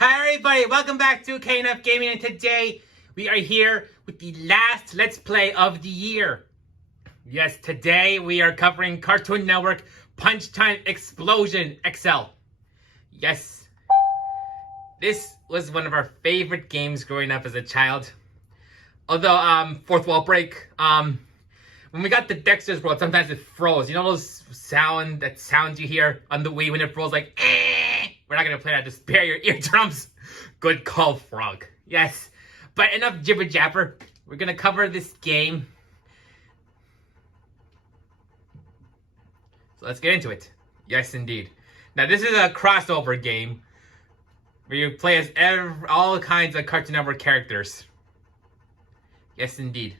Hi everybody, welcome back to KNF Gaming, and today we are here with the last Let's Play of the year. Yes, today we are covering Cartoon Network Punch Time Explosion XL. Yes, this was one of our favorite games growing up as a child. Although, fourth wall break, when we got the Dexter's World, sometimes it froze. You know those sounds you hear on the Wii when it froze, like, eh? We're not gonna play that to spare your eardrums. Good call, Frog. Yes, but enough jibber jabber. We're gonna cover this game. So let's get into it. Yes, indeed. Now this is a crossover game where you play as all kinds of Cartoon Network characters. Yes, indeed.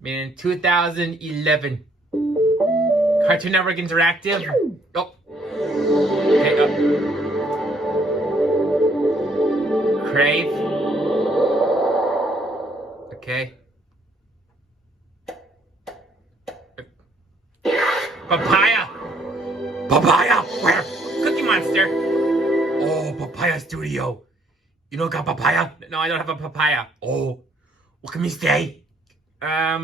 Made in 2011. Cartoon Network Interactive. Oh. Okay, Crave. Okay. Papaya. Papaya. Where? Cookie Monster. Oh, Papaya Studio. You don't got papaya? No, I don't have a papaya. Oh. What can we say?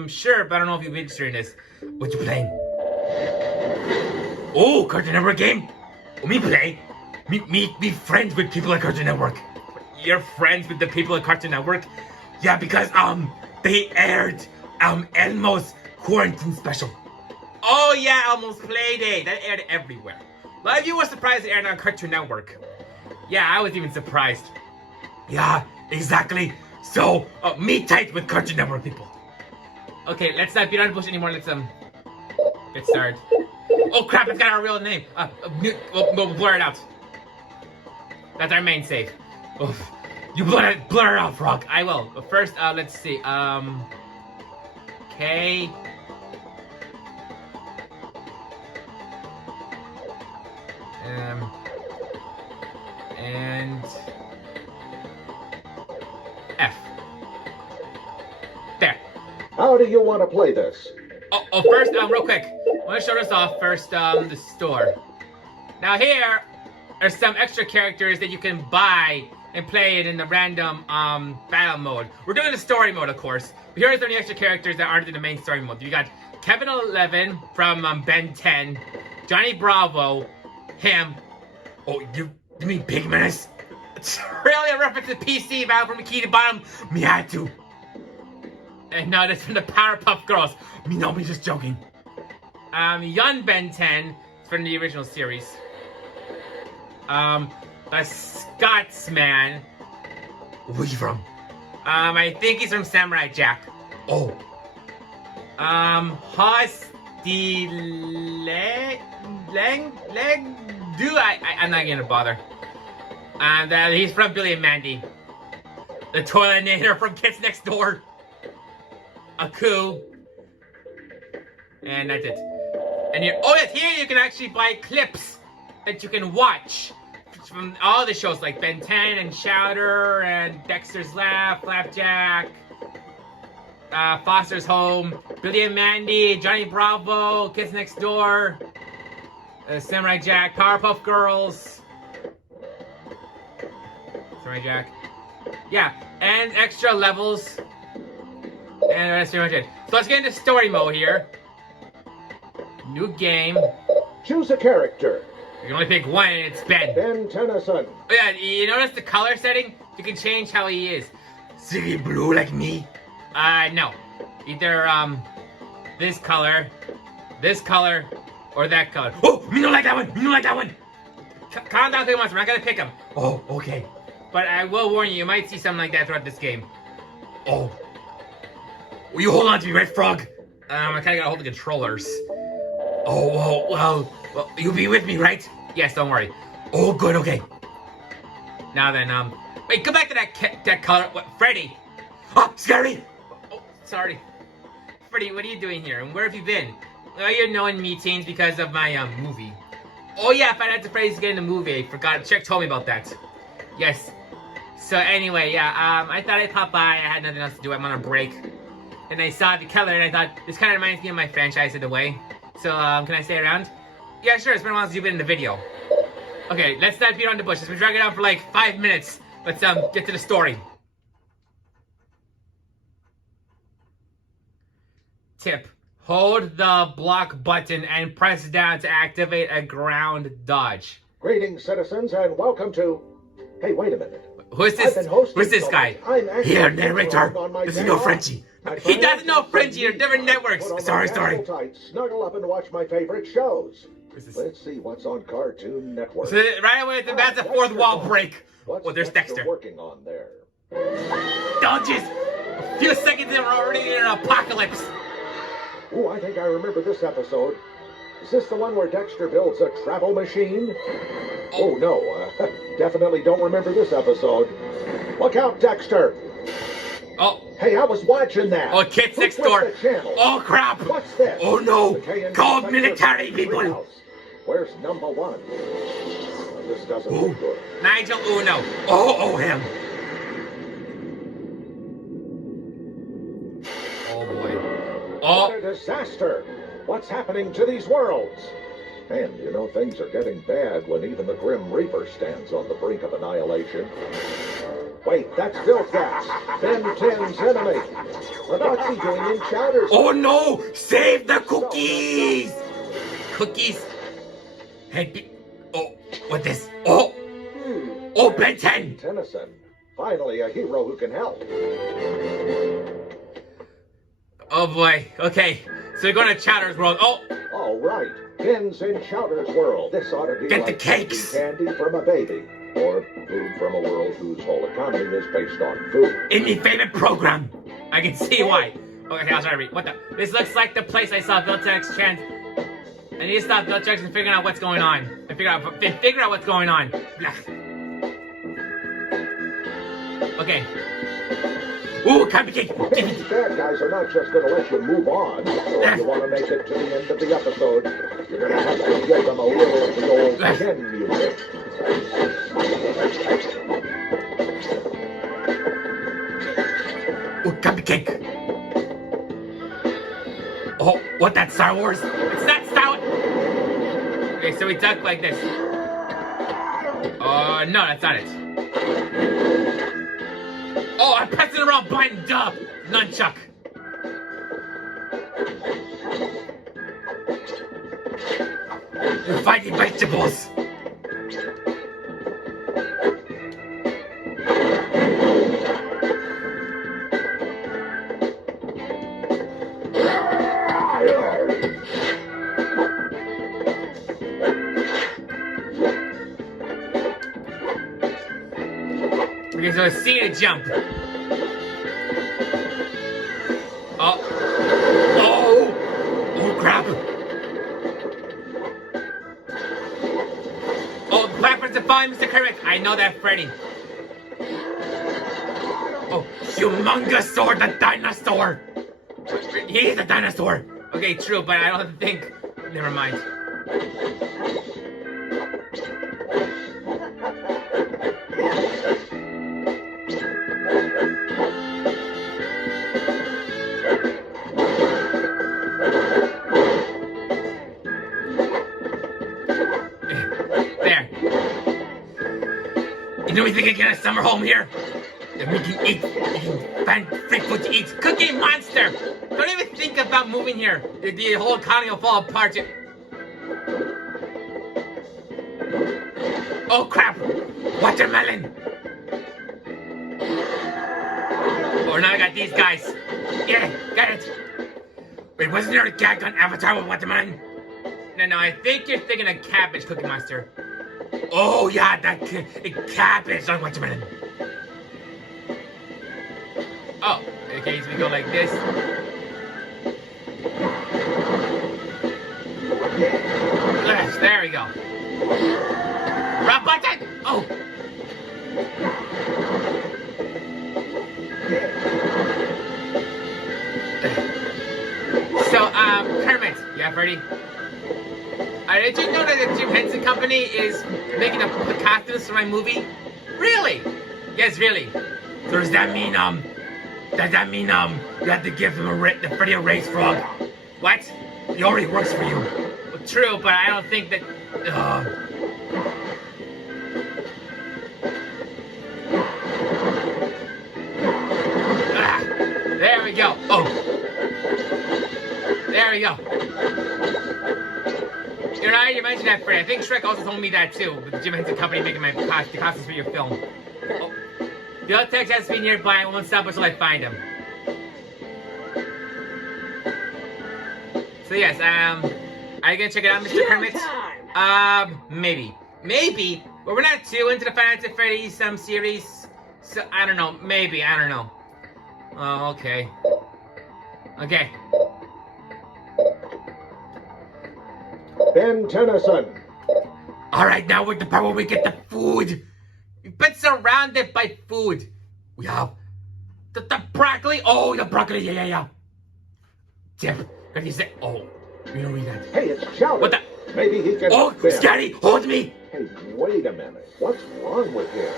Sure, but I don't know if you'll be interested in this. What you playing? Oh, Cartoon Network game? Oh, me play? Me friends with people at Cartoon Network. You're friends with the people at Cartoon Network? Yeah, because, they aired, Elmo's quarantine special. Oh, yeah, Elmo's Playdate. That aired everywhere. A lot of you were surprised it aired on Cartoon Network. Yeah, I was even surprised. Yeah, exactly. So, meet tight with Cartoon Network people. Okay, let's not beat around the bush anymore. Let's, get started. Oh crap, it's got our real name. We'll blur it out. That's our main save. Oof. You blur it out, Frog. I will. But first, let's see. K. And F. There. How do you want to play this? Oh, first, real quick, I want to show this off first, the store. Now here are some extra characters that you can buy and play it in the random, battle mode. We're doing the story mode, of course, but here are the extra characters that aren't in the main story mode. You got Kevin 11 from, Ben 10, Johnny Bravo, him. Oh, you mean Big Menace? It's really a reference to PC, Battle from Key to Bottom. Me had to. And no, that's from the Powerpuff Girls. Me just joking. Young Ben 10 from the original series. A Scotsman. Where's he from? I think he's from Samurai Jack. Oh. Hoss the Leg do I'm not gonna bother. And he's from Billy and Mandy. The Toilinator from Kids Next Door. Aku. And that's it. And here you can actually buy clips that you can watch from all the shows like Ben 10 and Chowder and Dexter's Lab, Flapjack, Foster's Home, Billy and Mandy, Johnny Bravo, Kids Next Door, Samurai Jack, Powerpuff Girls, Samurai Jack. Yeah, and extra levels. And that's pretty much it. So let's get into story mode here. New game. Choose a character. You can only pick one, and it's Ben. Ben Tennyson. Oh yeah, you notice the color setting? You can change how he is. City blue like me? No. Either, this color, or that color. Oh, me don't like that one! Me don't like that one! Calm down, once. We're not gonna pick him. Oh, okay. But I will warn you, you might see something like that throughout this game. Oh. Will you hold on to me, right, Frog? I kinda gotta hold the controllers. Oh, well, you'll be with me, right? Yes, don't worry. Oh, good, okay. Now then, wait, go back to that color. What, Freddy? Oh, scary! Oh, sorry. Freddy, what are you doing here? And where have you been? You're knowing me, teens, because of my, movie. Oh, yeah, I found out the Freddy's getting a movie. I forgot. Chick told me about that. Yes. So, anyway, yeah, I thought I'd pop by. I had nothing else to do. I'm on a break. and I saw the color, and I thought, this kind of reminds me of my franchise in a way. So, can I stay around? Yeah, sure, it's been a while since you've been in the video. Okay, let's not beat around the bushes. We're dragging it out for like 5 minutes. Let's, get to the story. Tip. Hold the block button and press down to activate a ground dodge. Greetings, citizens, and welcome to... Hey, wait a minute. Who's this? Who's this guy? Here, narrator. This is no Frenchie. He doesn't know Frenchie. They're different networks. Sorry. Snuggle up and watch my favorite shows. Who's this? Let's see what's on Cartoon Network. So right away, that's a fourth wall break. What's there's Dexter. working on there? Dodges. A few seconds and we're already in an apocalypse. Oh, I think I remember this episode. Is this the one where Dexter builds a travel machine? Oh, no. Definitely don't remember this episode. Look out, Dexter! Oh. Hey, I was watching that. Oh, kids next door. Oh, crap. What's this? Oh, no. Call military people. Where's number one? This doesn't look good. Nigel Uno. Oh, him. Oh, boy. Oh. What a disaster. What's happening to these worlds? And, you know, things are getting bad when even the Grim Reaper stands on the brink of annihilation. Wait, that's Vilgax, Ben 10's enemy. What's he doing in Chowder's? Oh, no! Save the cookies! Cookies? Hey, oh, what this? Oh! Oh, Ben 10! Tennyson. Finally, a hero who can help. Oh, boy. Okay. So we're going to Chowder's world. Oh! All right. Ben's in Chowder's world. This ought to be Get like the cakes! candy from a baby. Or food from a world whose whole economy is based on food. In my favorite program. I can see why. Okay, I'll try to read. What the? This looks like the place I saw Viltex Chant. I need to stop Viltex and figure out what's going on. Figure out what's going on. Okay. Ooh, cupcake! These bad guys are not just going to let you move on. So if you want to make it to the end of the episode, you're going to have to give them a little of the old Ken music. Ooh, cupcake! Oh, what, that Star Wars? It's not Star Wars! Okay, so we duck like this. No, that's not it. Oh, I'm pressing the wrong button, duh! Nunchuck. You're fighting vegetables. Okay, so see to jump. Oh, crap. Oh, the platform's to find Mr. Kermit. I know that, Freddy. Oh, humongous sword, the dinosaur. He's a dinosaur. Okay, true, but I don't think. Never mind. You know we think I get a summer home here? That we can eat, find free food to eat. Cookie Monster! Don't even think about moving here. The whole economy will fall apart. Oh crap! Watermelon! Oh, now I got these guys. Yeah, got it. Wait, wasn't there a gag on Avatar with watermelon? No, I think you're thinking of cabbage, Cookie Monster. Oh yeah, that cabbage on watermelon. Oh, okay, so we go like this. Yes, there we go. Wrong button! Oh! So, Kermit. Yeah, Freddy? Did you know that the Jim Henson Company is making the costumes for my movie? Really? Yes, really. So does that mean, Does that mean, you have to give him the Freddy a raise, Frog? What? He already works for you. Well, true, but I don't think that... There we go. Oh. There we go. You know, you mentioned that, Freddy. I think Shrek also told me that, too. With the Jim Henson Company making the costumes for your film. Oh. The other text has to be nearby and won't stop until I find him. So yes, are you gonna check it out, Mr. Kermit? Maybe. Maybe, but we're not too into the Five Nights at Freddy's series. So, I don't know. Maybe, I don't know. Oh, okay. Okay. Ben Tennyson. Alright, now we're at the part where we get the food. We've been surrounded by food. We have the broccoli. Oh, the broccoli. Yeah. Tip. What do you say? Oh, you don't read that. Hey, it's Chowder. What the? Maybe he can... Oh, Scotty, hold me. Hey, wait a minute. What's wrong with him?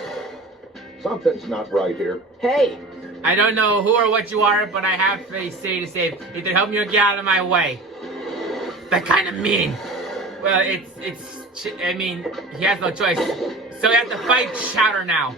Something's not right here. Hey. I don't know who or what you are, but I have a city to save. Either help me or get out of my way. That kind of mean. Well, I mean, he has no choice. So we have to fight Chowder now.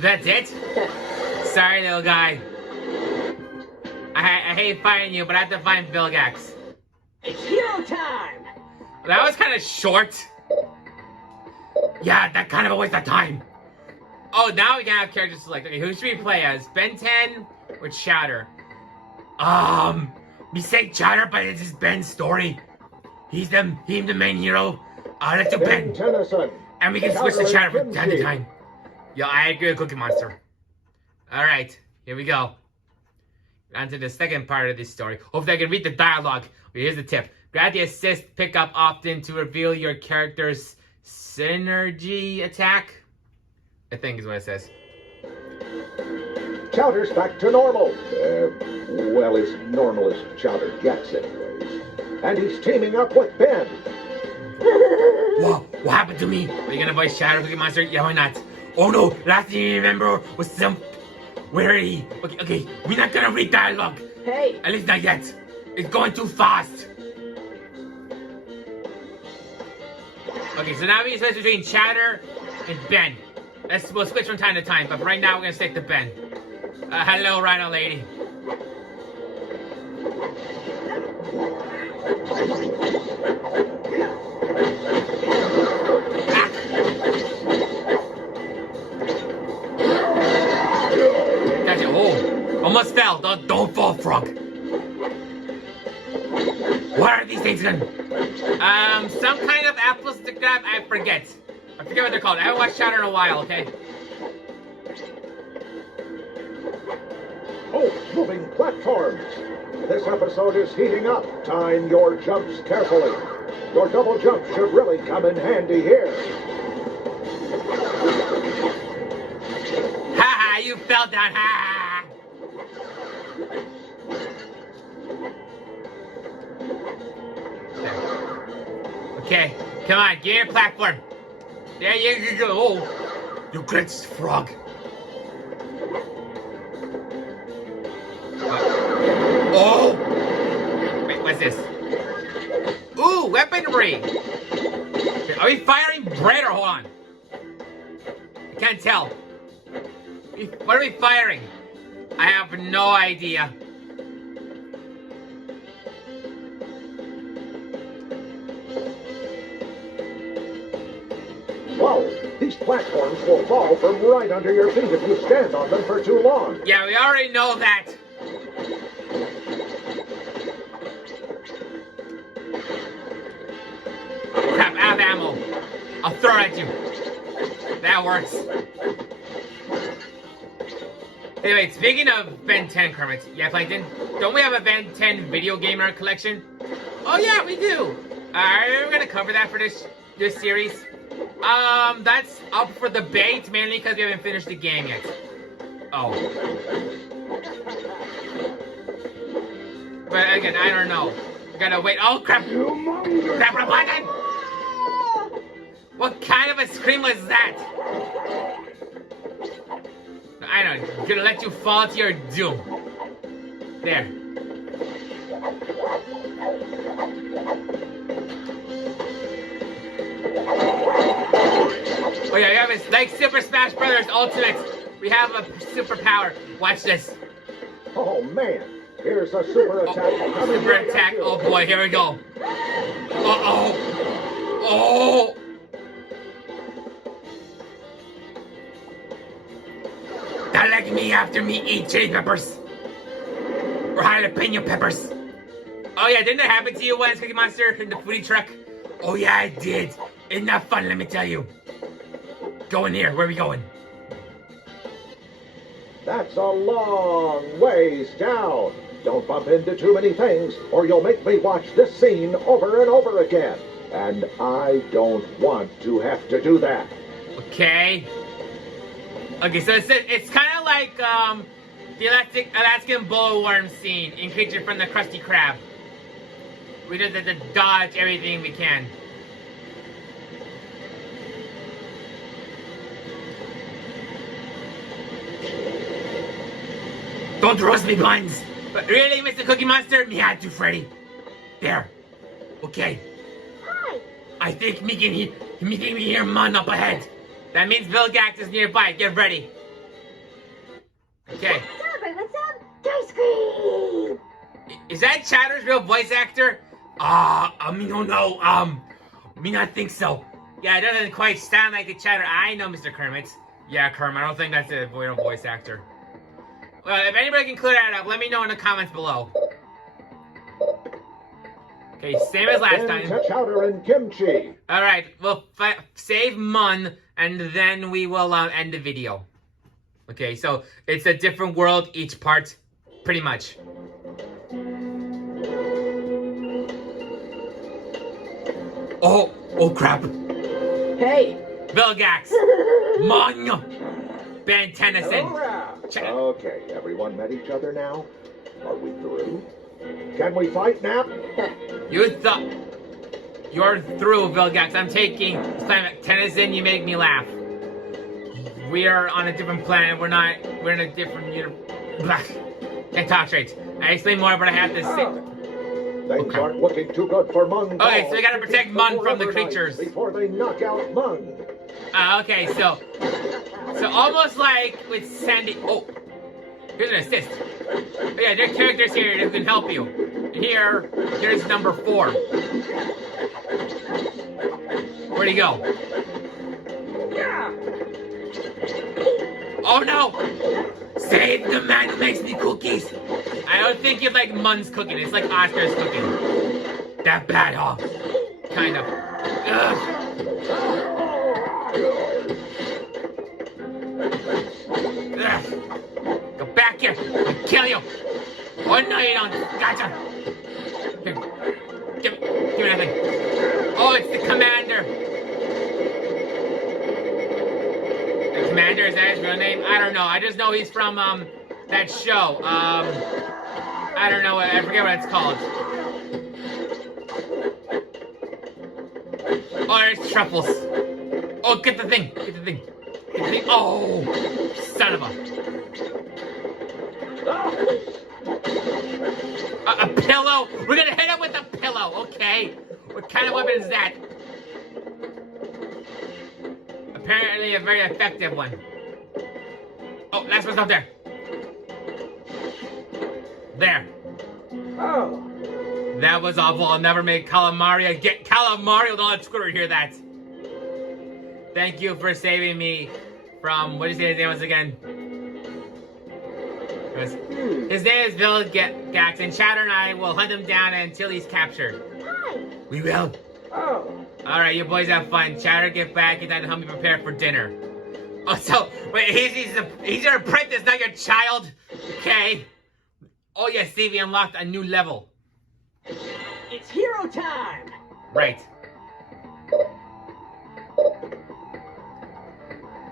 That's it? Sorry, little guy. I hate finding you, but I have to find Vilgax. It's hero time! That was kind of short. Yeah, that kind of a waste of time. Oh, now we can have characters select. Okay, who should we play as? Ben 10 or Chowder? We say Chowder, but it's just Ben's story. He's the main hero. Let's do Ben. Tennyson. And we can switch to Chowder from time to time. Yeah, I agree with Cookie Monster. Alright, here we go. On to the second part of this story. Hopefully I can read the dialogue. But here's the tip. Grab the assist pickup often to reveal your character's synergy attack. I think is what it says. Chowder's back to normal. Well, as normal as Chowder gets, anyways. And he's teaming up with Ben. Whoa, what happened to me? Are you gonna voice Chowder, Cookie Monster? Yeah, why not? Oh no, last thing you remember was some... Where are he? Okay, we're not gonna read dialogue. Hey. At least not yet. It's going too fast. Okay, so now we switch between Chowder and Ben. We'll switch from time to time, but right now we're gonna stick to Ben. Hello, Rhino Lady. Gotcha. Oh, almost fell. Don't fall, Frog. What are these things again? Some kind of apples to grab. I forget what they're called. I haven't watched Chowder in a while. Okay. Oh, moving platforms. This episode is heating up. Time your jumps carefully. Your double jump should really come in handy here. Ha ha! You fell down. Ha ha! Okay, come on, get your platform. There you go. Oh, you glitched, Frog. Oh! Wait, what's this? Ooh, weaponry! Are we firing bread or hold on? I can't tell. What are we firing? I have no idea. Whoa, these platforms will fall from right under your feet if you stand on them for too long. Yeah, we already know that. Crap, out of ammo. I'll throw it at you. That works. Anyway, speaking of Ben 10, Kermit. Yeah, Plankton? Don't we have a Ben 10 video game in our collection? Oh yeah, we do. Are we gonna cover that for this this series? That's up for debate, mainly because we haven't finished the game yet. Oh. But again, I don't know. Gotta wait. Oh crap! Crap, what button? What kind of a scream was that? I don't know. Gonna let you fall to your doom. There. Oh yeah, we have it like Super Smash Brothers Ultimate. We have a superpower. Watch this. Oh man, here's a super attack. Super attack. Oh boy, here we go. Uh-oh. Oh. Don't like me after me eat chili peppers. Or jalapeno peppers. Oh yeah, didn't that happen to you once, Cookie Monster, in the foodie truck? Oh yeah, it did. It's not fun, let me tell you. Go in here, where are we going? That's a long ways down. Don't bump into too many things, or you'll make me watch this scene over and over again. And I don't want to have to do that. Okay. Okay, so it's kind of like the Alaskan bullworm scene in Creature from the Krusty Krab. We did the dodge everything we can. Don't roast me buns! But really, Mr. Cookie Monster? Me had to, Freddy. There. Okay. Hi. I think me can hear Mun up ahead. That means Vilgax is nearby. Get ready. Okay. What's up? Ice cream. Is that Chowder's real voice actor? Me no know. Me not think so. Yeah, it doesn't quite sound like the Chowder. I know, Mr. Kermit. Yeah, Kermit. I don't think that's a real voice actor. Well, if anybody can clear that up, let me know in the comments below. Okay, same as last time. Chowder and kimchi. All right, we'll save Mun, and then we will end the video. Okay, so it's a different world each part, pretty much. Oh crap. Hey. Vilgax. Mun. Ben Tennyson. Okay, everyone met each other now? Are we through? Can we fight now? You thought... You're through, Vilgax. I'm taking... Tennyson, you make me laugh. We are on a different planet. We're in a different universe. Can't talk straight. I explain more, but I have to say... Things aren't looking too good for Mun. Okay, so we gotta protect Mun from the creatures. Before they knock out Mun. Okay, so almost like with Sandy. Oh, here's an assist. Oh, yeah, there are characters here that can help you. Here's number 4. Where'd he go? Oh no! Save the man who makes me cookies! I don't think you like Mun's cooking. It's like Oscar's cooking. That bad, huh? Kind of. Ugh. Ugh. Go back here. I'll kill you. Oh no, you don't. Gotcha. Here. Give me that thing. Oh, it's the commander. The commander, is that his real name? I don't know. I just know he's from that show. I don't know. I forget what it's called. Oh, there's truffles. Oh, get the thing. Get the thing. Get the thing. Oh, son of a. A pillow? We're gonna hit it with a pillow, okay? What kind of weapon is that? Apparently a very effective one. Oh, that's what's up there. There. Oh. That was awful. I'll never make calamari again. Calamari, don't let Squidward hear that. Thank you for saving me from, what did you say his name was again? His name is Vilgax, and Chowder and I will hunt him down until he's captured. Hi. We will. Oh. Alright, you boys have fun. Chowder, get back and time to help me prepare for dinner. Oh, so, wait, he's your apprentice, not your child? Okay. Oh, yeah, see, we unlocked a new level. It's hero time. Right.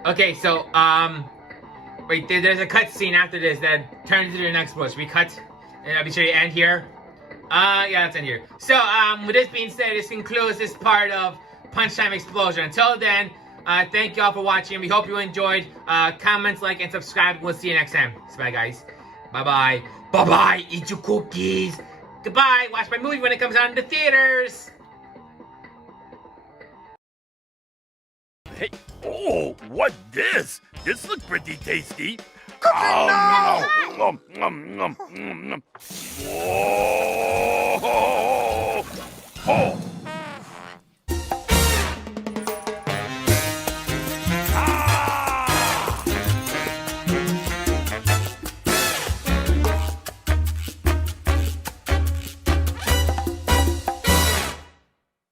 Okay, so, wait, there's a cut scene after this that turns into the next one. Should we cut? And I'll be sure to end here. Yeah, let's end here. So, with this being said, this concludes this part of Punch Time Explosion. Until then, thank you all for watching. We hope you enjoyed. Comments, like, and subscribe. We'll see you next time. Bye, guys. Bye-bye. Bye-bye. Eat your cookies. Goodbye. Watch my movie when it comes out in the theaters. Hey, oh, what this? This looks pretty tasty. Whoa! Oh! Ah!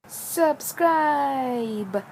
Subscribe.